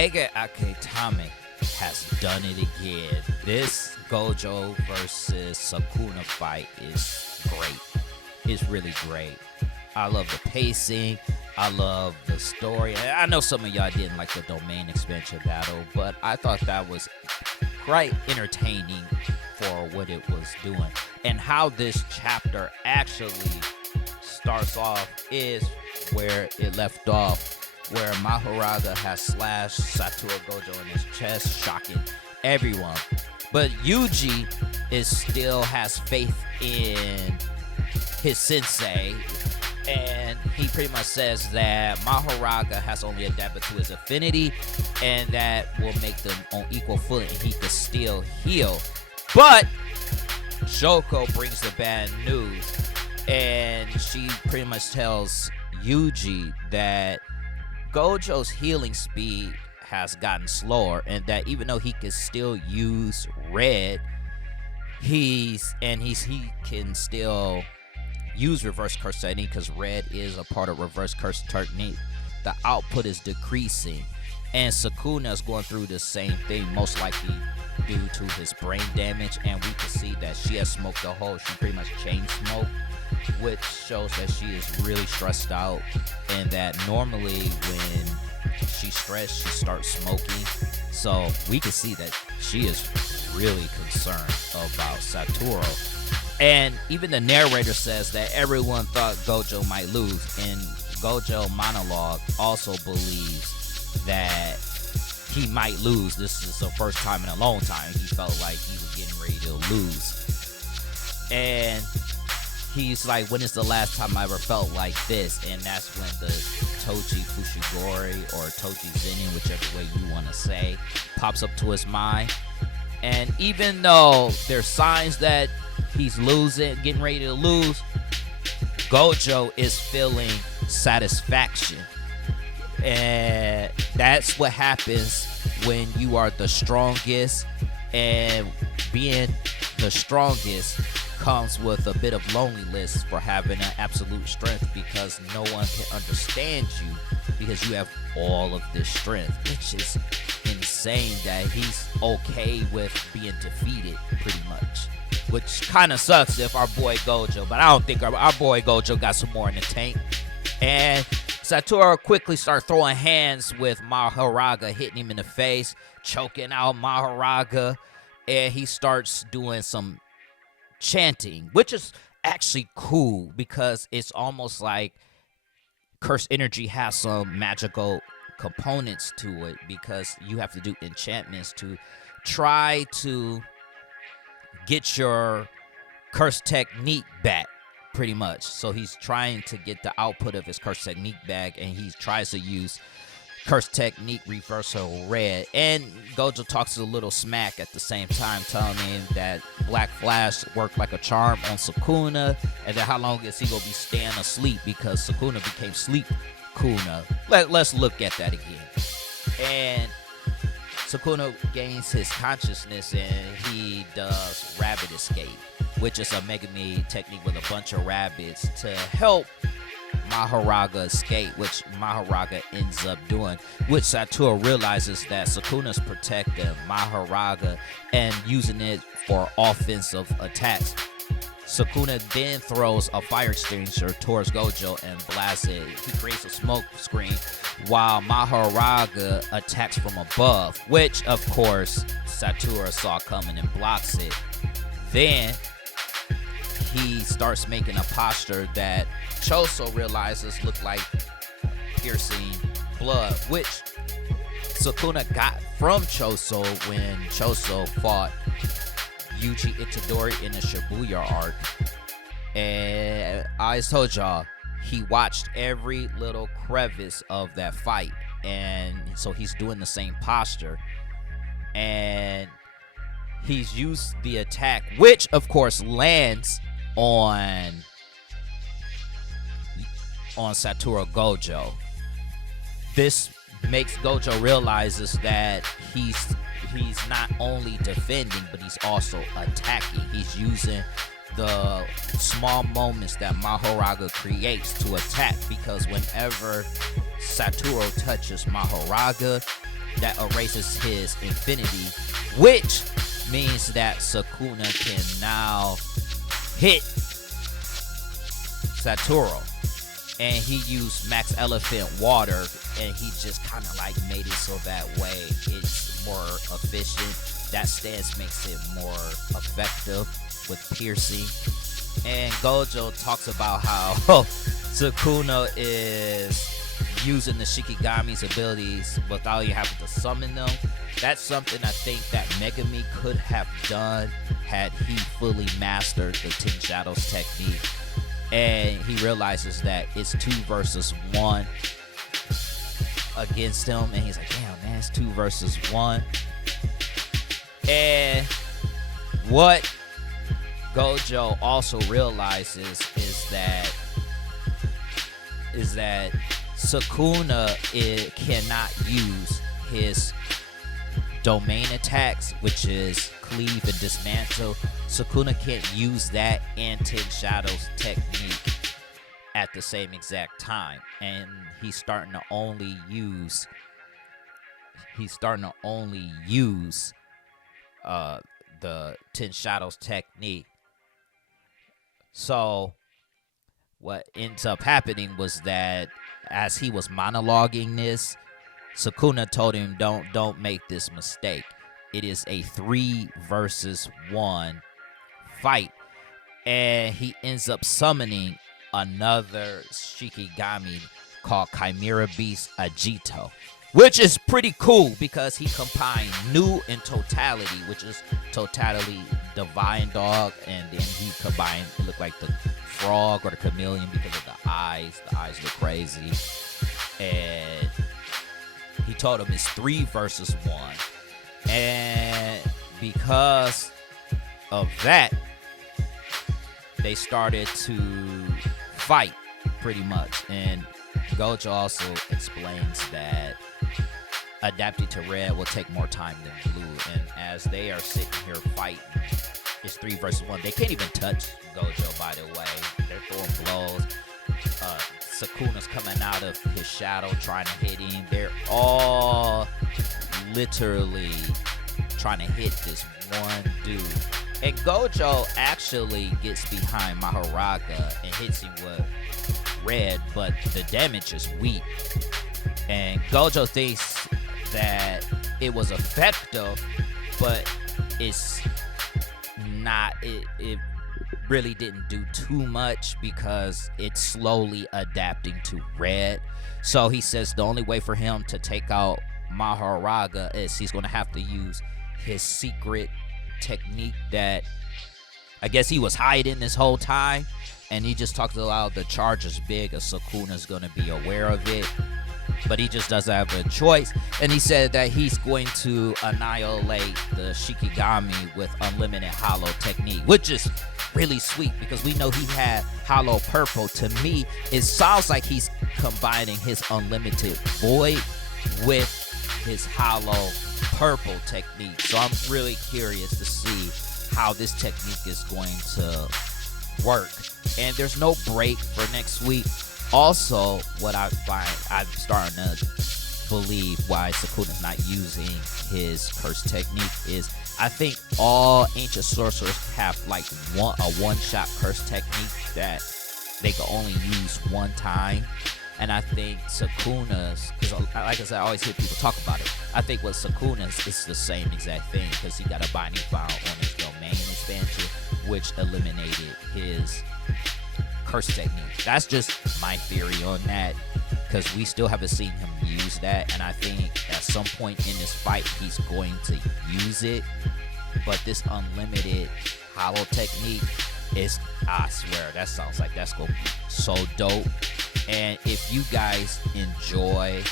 Gege Aketame has done it again. This Gojo versus Sakuna fight is great. It's really great. I love the pacing. I love the story. I know some of y'all didn't like the domain expansion battle, but I thought that was quite entertaining for what it was doing. And how this chapter actually starts off is where it left off, where Mahoraga has slashed Satoru Gojo in his chest, shocking everyone. But Yuji still has faith in his sensei, and he pretty much says that Mahoraga has only adapted to his affinity, and that will make them on equal footing, and he can still heal. But Shoko brings the bad news, and she pretty much tells Yuji that Gojo's healing speed has gotten slower, and that even though he can still use red, he can still use reverse curse technique, because red is a part of reverse curse technique. The output is decreasing, and Sakuna is going through the same thing, most likely due to his brain damage, and we can see that she has smoked a hole. She pretty much chain smoked, which shows that she is really stressed out, and that normally when she's stressed, she starts smoking. So we can see that she is really concerned about Satoru. And even the narrator says that everyone thought Gojo might lose, and Gojo monologue also believes that he might lose. This is the first time in a long time he felt like he was getting ready to lose. And he's like, when is the last time I ever felt like this? And that's when the Toji Fushigori or Toji Zenin, whichever way you want to say, pops up to his mind. And even though there's signs that he's losing, getting ready to lose, Gojo is feeling satisfaction. And that's what happens when you are the strongest, and being the strongest comes with a bit of loneliness for having an absolute strength, because no one can understand you because you have all of this strength, which is insane that he's okay with being defeated pretty much, which kind of sucks if our boy Gojo, but I don't think our boy Gojo got some more in the tank. And Satoru quickly starts throwing hands with Mahoraga, hitting him in the face, choking out Mahoraga, and he starts doing some chanting, which is actually cool because it's almost like Curse Energy has some magical components to it, because you have to do enchantments to try to get your curse technique back, pretty much. So he's trying to get the output of his curse technique back, and he tries to use curse technique reversal red. And Gojo talks a little smack at the same time, telling him that Black Flash worked like a charm on Sakuna, and that how long is he gonna be staying asleep, because Sakuna became Sleep Kuna. Let's look at that again. And Sakuna gains his consciousness, and he does rabbit escape, which is a Megami technique with a bunch of rabbits to help Mahoraga escape, which Mahoraga ends up doing, which Satoru realizes that Sakuna's protecting Mahoraga and using it for offensive attacks. Sakuna then throws a fire extinguisher towards Gojo and blasts it. He creates a smoke screen while Mahoraga attacks from above, which of course Satoru saw coming and blocks it. Then he starts making a posture that Choso realizes looked like piercing blood, which Sakuna got from Choso when Choso fought Yuji Itadori in the Shibuya arc. And I told y'all, he watched every little crevice of that fight, and so he's doing the same posture, and he's used the attack, which of course lands on Satoru Gojo. This makes Gojo realizes that he's not only defending, but he's also attacking. He's using the small moments that Mahoraga creates to attack, because whenever Satoru touches Mahoraga, that erases his infinity, which means that Sakuna can now hit Satoru. And he used Max Elephant Water, and he just kind of like made it so that way it's more efficient. That stance makes it more effective with piercing. And Gojo talks about how Sakuna is using the Shikigami's abilities without you having to summon them. That's something I think that Megami could have done had he fully mastered the Ten Shadows technique. And he realizes that it's 2 versus 1 against him. And he's like, damn, man, it's 2 versus 1. And what Gojo also realizes is that Sakuna cannot use his domain attacks, which is cleave and dismantle. Sakuna can't use that and Ten Shadows technique at the same exact time, and he's starting to only use the Ten Shadows technique. So what ends up happening was that as he was monologuing this, Sakuna told him, don't make this mistake. It is a 3 versus 1 fight. And he ends up summoning another Shikigami called Chimera Beast Agito, which is pretty cool because he combined new and totality, which is totality divine dog, and then he combined, it looked like the frog or the chameleon because of the eyes. The eyes look crazy. And he told him it's 3 versus 1. And because of that, they started to fight pretty much. And Gojo also explains that adapting to red will take more time than blue. And as they are sitting here fighting, it's 3 versus 1. They can't even touch Gojo, by the way. They're throwing blows. Sakuna's coming out of his shadow trying to hit him. They're all literally trying to hit this one dude. And Gojo actually gets behind Mahoraga and hits him with red, but the damage is weak. And Gojo thinks that it was effective, but it's not. It really didn't do too much because it's slowly adapting to red. So he says the only way for him to take out Mahoraga is he's going to have to use his secret technique that I guess he was hiding this whole time, and he just talked about the charge is big and Sakuna's going to be aware of it, but he just doesn't have a choice. And he said that he's going to annihilate the Shikigami with unlimited hollow technique, which is really sweet because we know he had hollow purple. To me, it sounds like he's combining his unlimited void with his hollow purple technique. So I'm really curious to see how this technique is going to work. And there's no break for next week. Also, what I find, I'm starting to believe why Sakuna's not using his curse technique is I think all ancient sorcerers have like a one-shot curse technique that they can only use one time. And I think Sakuna's, because like I said, I always hear people talk about it. I think with Sakuna's, it's the same exact thing because he got a binding file on his domain expansion, which eliminated his curse technique. That's just my theory on that because we still haven't seen him use that. And I think at some point in this fight, he's going to use it. But this unlimited hollow technique is, I swear, that sounds like that's going to be so dope. And if you guys enjoy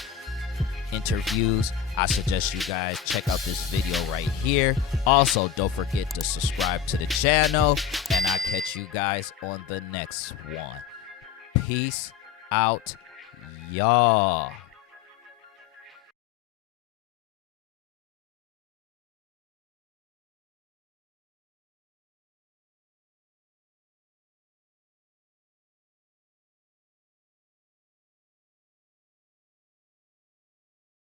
interviews, I suggest you guys check out this video right here. Also, don't forget to subscribe to the channel, and I'll catch you guys on the next one. Peace out, y'all.